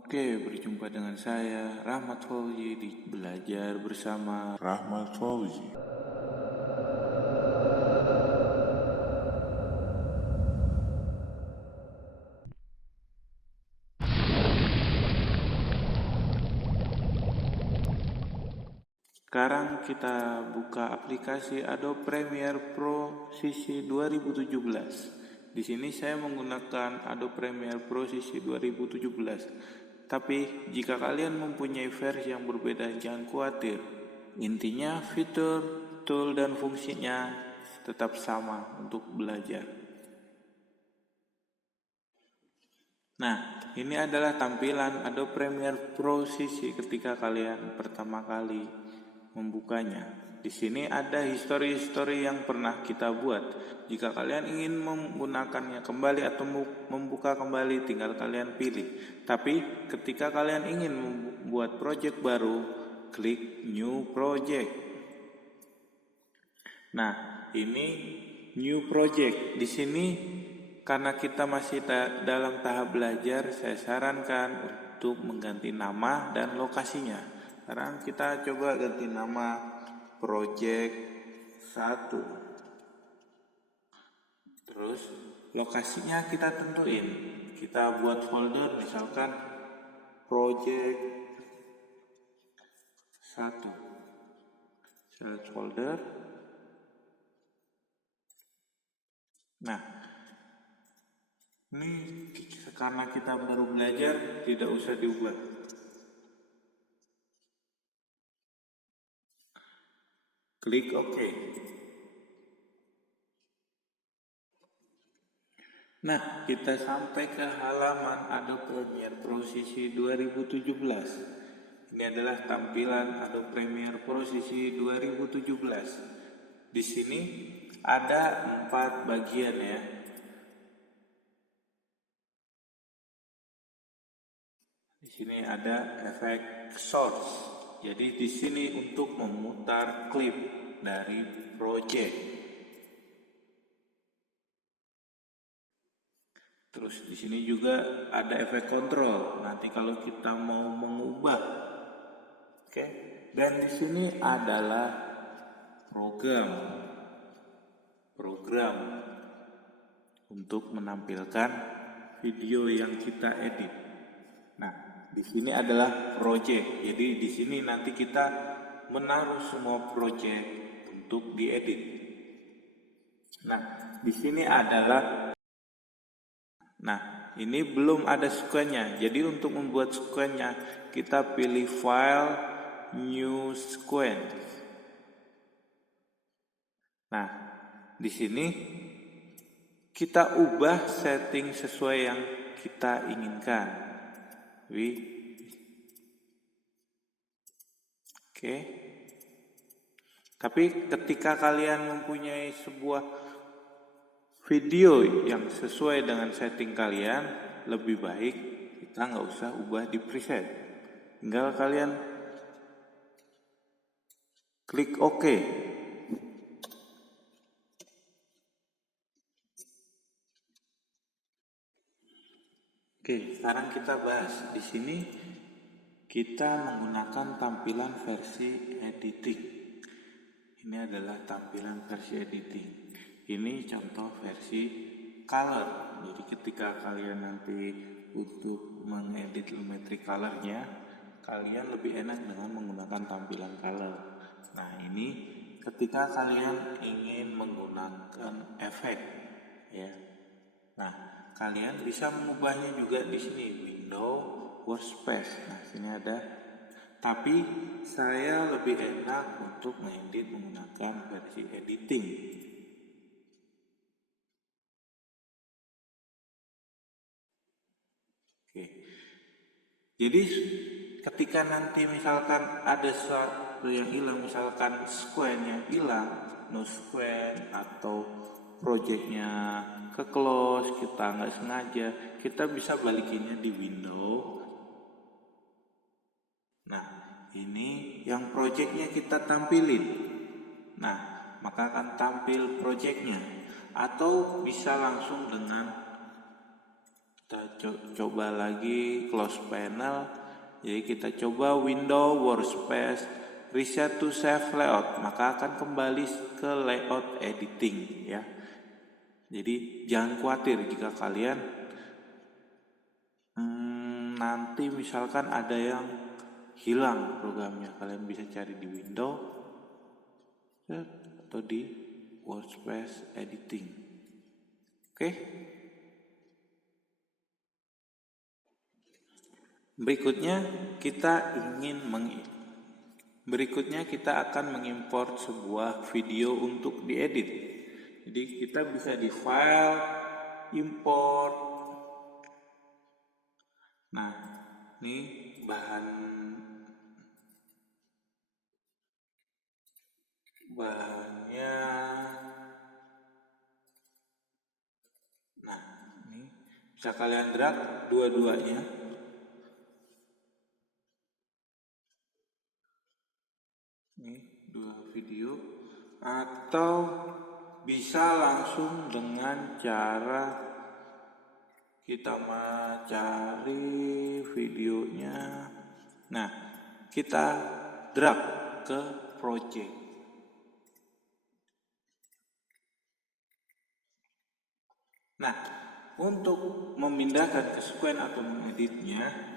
Oke, berjumpa dengan saya Rahmat Fauzi di Belajar Bersama Rahmat Fauzi. Sekarang kita buka aplikasi Adobe Premiere Pro sisi 2017. Di sini saya menggunakan Adobe Premiere Pro sisi 2017. Tapi jika kalian mempunyai versi yang berbeda, jangan khawatir. Intinya fitur, tool, dan fungsinya tetap sama untuk belajar. Nah, ini adalah tampilan Adobe Premiere Pro sisi ketika kalian pertama kali membukanya. Di sini ada history yang pernah kita buat. Jika kalian ingin menggunakannya kembali atau membuka kembali, tinggal kalian pilih. Tapi ketika kalian ingin membuat project baru, klik New Project. Nah, ini New Project. Di sini karena kita masih dalam tahap belajar, saya sarankan untuk mengganti nama dan lokasinya. Sekarang kita coba ganti nama Project 1. Terus lokasinya kita tentuin. Kita buat folder misalkan Project 1. Select folder. Nah, ini karena kita baru belajar, tidak usah diubah. Klik OK. Nah, kita sampai ke halaman Adobe Premiere Pro sisi 2017. Ini adalah tampilan Adobe Premiere Pro sisi 2017. Di sini ada 4 bagian ya. Di sini ada efek source. Jadi di sini untuk memutar klip dari project. Terus di sini juga ada efek kontrol. Nanti kalau kita mau mengubah, oke. Dan di sini adalah program untuk menampilkan video yang kita edit. Nah, di sini adalah project. Jadi di sini nanti kita menaruh semua project untuk diedit. Nah, di sini adalah ini belum ada sequence-nya. Jadi untuk membuat sequence-nya, kita pilih file new sequence. Nah, di sini kita ubah setting sesuai yang kita inginkan. Oke. Tapi ketika kalian mempunyai sebuah video yang sesuai dengan setting kalian, lebih baik kita nggak usah ubah di preset. Tinggal kalian klik OK. Oke, sekarang kita bahas. Di sini kita menggunakan tampilan versi editing. Ini adalah tampilan versi editing. Ini contoh versi color. Jadi ketika kalian nanti untuk mengedit Lumetri colornya, kalian lebih enak dengan menggunakan tampilan color. Nah, ini ketika kalian ingin menggunakan efek, ya. Nah, kalian bisa mengubahnya juga di sini, window workspace. Nah, sini ada. Tapi saya lebih enak untuk mengedit menggunakan versi editing. Oke. Jadi ketika nanti misalkan ada sesuatu yang hilang, misalkan sequence-nya hilang, no sequence atau projectnya ke close, kita nggak sengaja, kita bisa balikinnya di window. Nah, ini yang projectnya kita tampilin. Nah, maka akan tampil projectnya. Atau bisa langsung dengan Kita coba lagi close panel. Jadi kita coba window workspace reset to save layout, maka akan kembali ke layout editing ya. Jadi jangan khawatir jika kalian nanti misalkan ada yang hilang programnya, kalian bisa cari di window atau di workspace editing. Oke. Berikutnya kita akan mengimport sebuah video untuk diedit. Jadi kita bisa di file, import. Nah, ini bahannya. Nah, ini bisa kalian drag dua-duanya. Ini dua video, atau bisa langsung dengan cara kita cari videonya. Nah, kita drag ke project. Nah, untuk memindahkan ke sequence atau mengeditnya,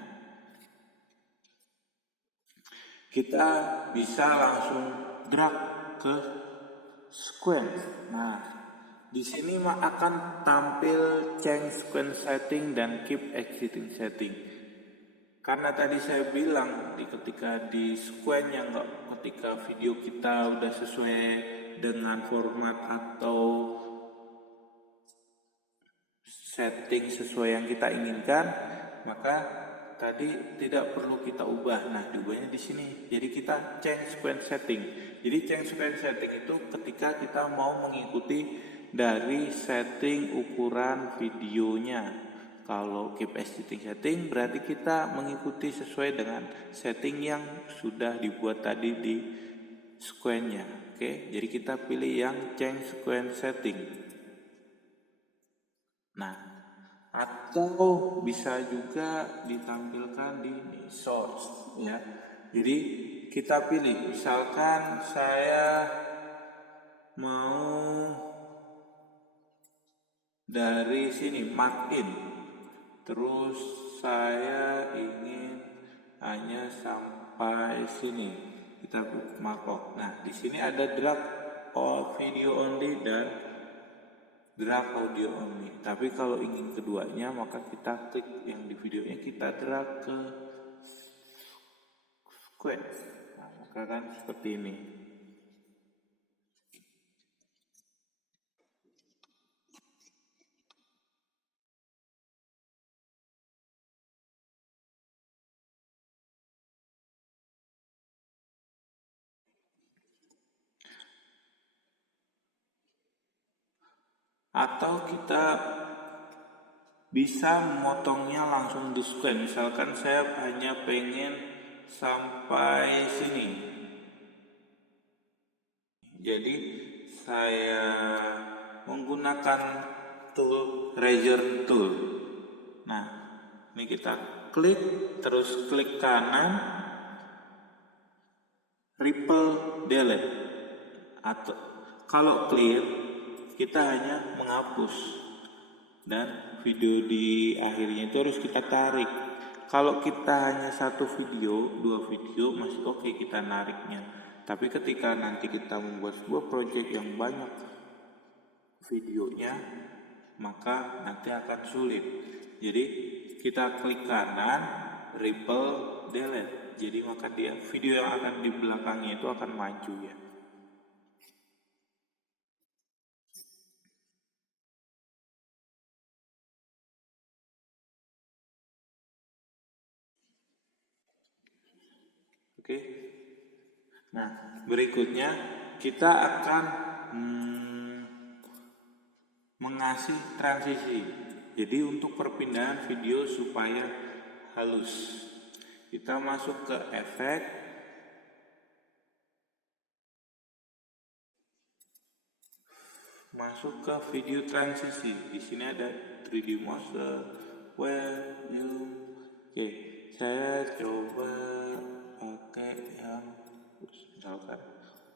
kita bisa langsung drag ke sequence. Nah, di sini akan tampil change sequence setting dan keep existing setting. Karena tadi saya bilang ketika di sequence yang ketika video kita udah sesuai dengan format atau setting sesuai yang kita inginkan, maka tadi tidak perlu kita ubah. Nah, diubahnya di sini. Jadi kita change sequence setting. Jadi change sequence setting itu ketika kita mau mengikuti dari setting ukuran videonya. Kalau keep existing setting berarti kita mengikuti sesuai dengan setting yang sudah dibuat tadi di sequence-nya. Oke, jadi kita pilih yang change sequence setting. Nah, atau bisa juga ditampilkan di source ya. Jadi kita pilih, misalkan saya mau dari sini mark in, terus saya ingin hanya sampai sini, kita mark. Nah, di sini ada drag video only dan drag audio only. Tapi kalau ingin keduanya, maka kita klik yang di videonya, kita drag ke sequence. Nah, maka kan seperti ini. Atau kita bisa memotongnya langsung di sequence. Misalkan saya hanya pengen sampai sini, jadi saya menggunakan tool razor tool. Nah, ini kita klik, terus klik kanan, ripple delete, atau kalau clear kita hanya menghapus, dan video di akhirnya itu harus kita tarik. Kalau kita hanya satu video, dua video masih oke kita nariknya. Tapi ketika nanti kita membuat sebuah project yang banyak videonya, maka nanti akan sulit. Jadi kita klik kanan, ripple delete. Jadi maka video yang akan di belakangnya itu akan maju ya. Oke. Nah, berikutnya kita akan mengasih transisi. Jadi untuk perpindahan video supaya halus, kita masuk ke efek, masuk ke video transisi. Di sini ada 3D motion, Oke, saya coba pakai yang misalkan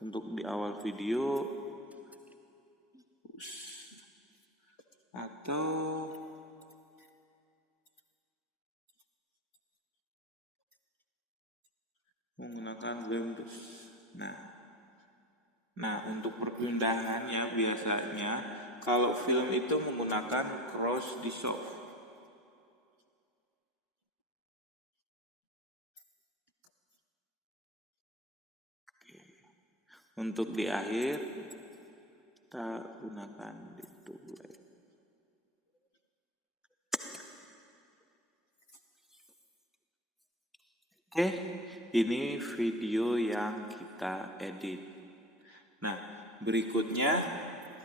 untuk di awal video atau menggunakan Windows. Nah, untuk perpindahannya biasanya kalau film itu menggunakan cross dissolve. Untuk di akhir kita gunakan itu. Oke, ini video yang kita edit. Nah, berikutnya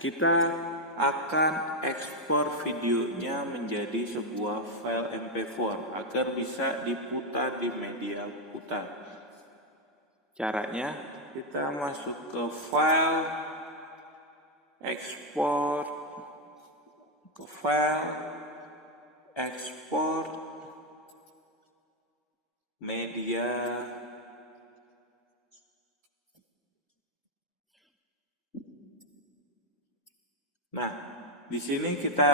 kita akan ekspor videonya menjadi sebuah file MP4 agar bisa diputar di media putar. Caranya kita masuk ke file, ekspor, ke file, ekspor, media. Nah, di sini kita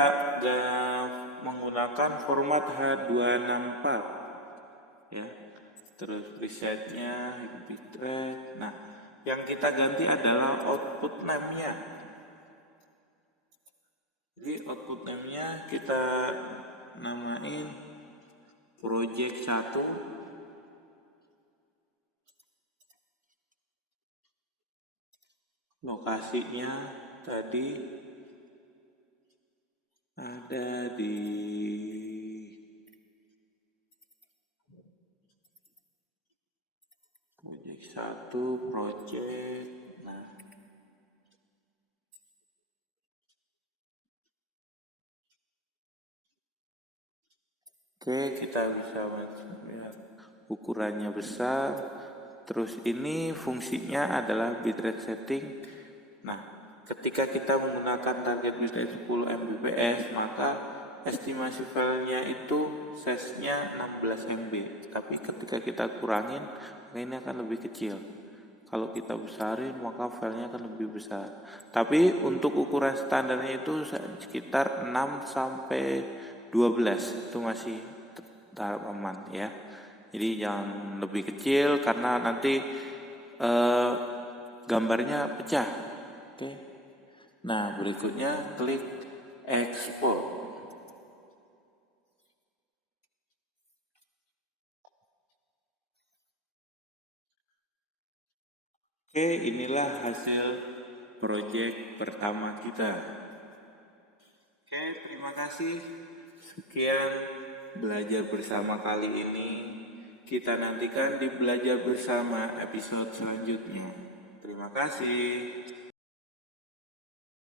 menggunakan format H264 ya. Terus presetnya bitrate. Nah, yang kita ganti adalah output name-nya. Jadi output name-nya kita namain project 1. Lokasinya tadi ada di project 1 project. Nah, oke, kita bisa lihat ukurannya besar. Terus ini fungsinya adalah bitrate setting. Nah, ketika kita menggunakan target bitrate 10 Mbps, maka estimasi filenya itu size-nya 16 MB. Tapi ketika kita kurangin, ini akan lebih kecil. Kalau kita besarin, maka filenya akan lebih besar. Tapi untuk ukuran standarnya itu sekitar 6 sampai 12 itu masih tahap aman ya. Jadi jangan lebih kecil karena nanti gambarnya pecah. Oke. Nah, berikutnya klik ekspor. Oke, inilah hasil proyek pertama kita. Oke, terima kasih. Sekian belajar bersama kali ini. Kita nantikan di belajar bersama episode selanjutnya. Terima kasih.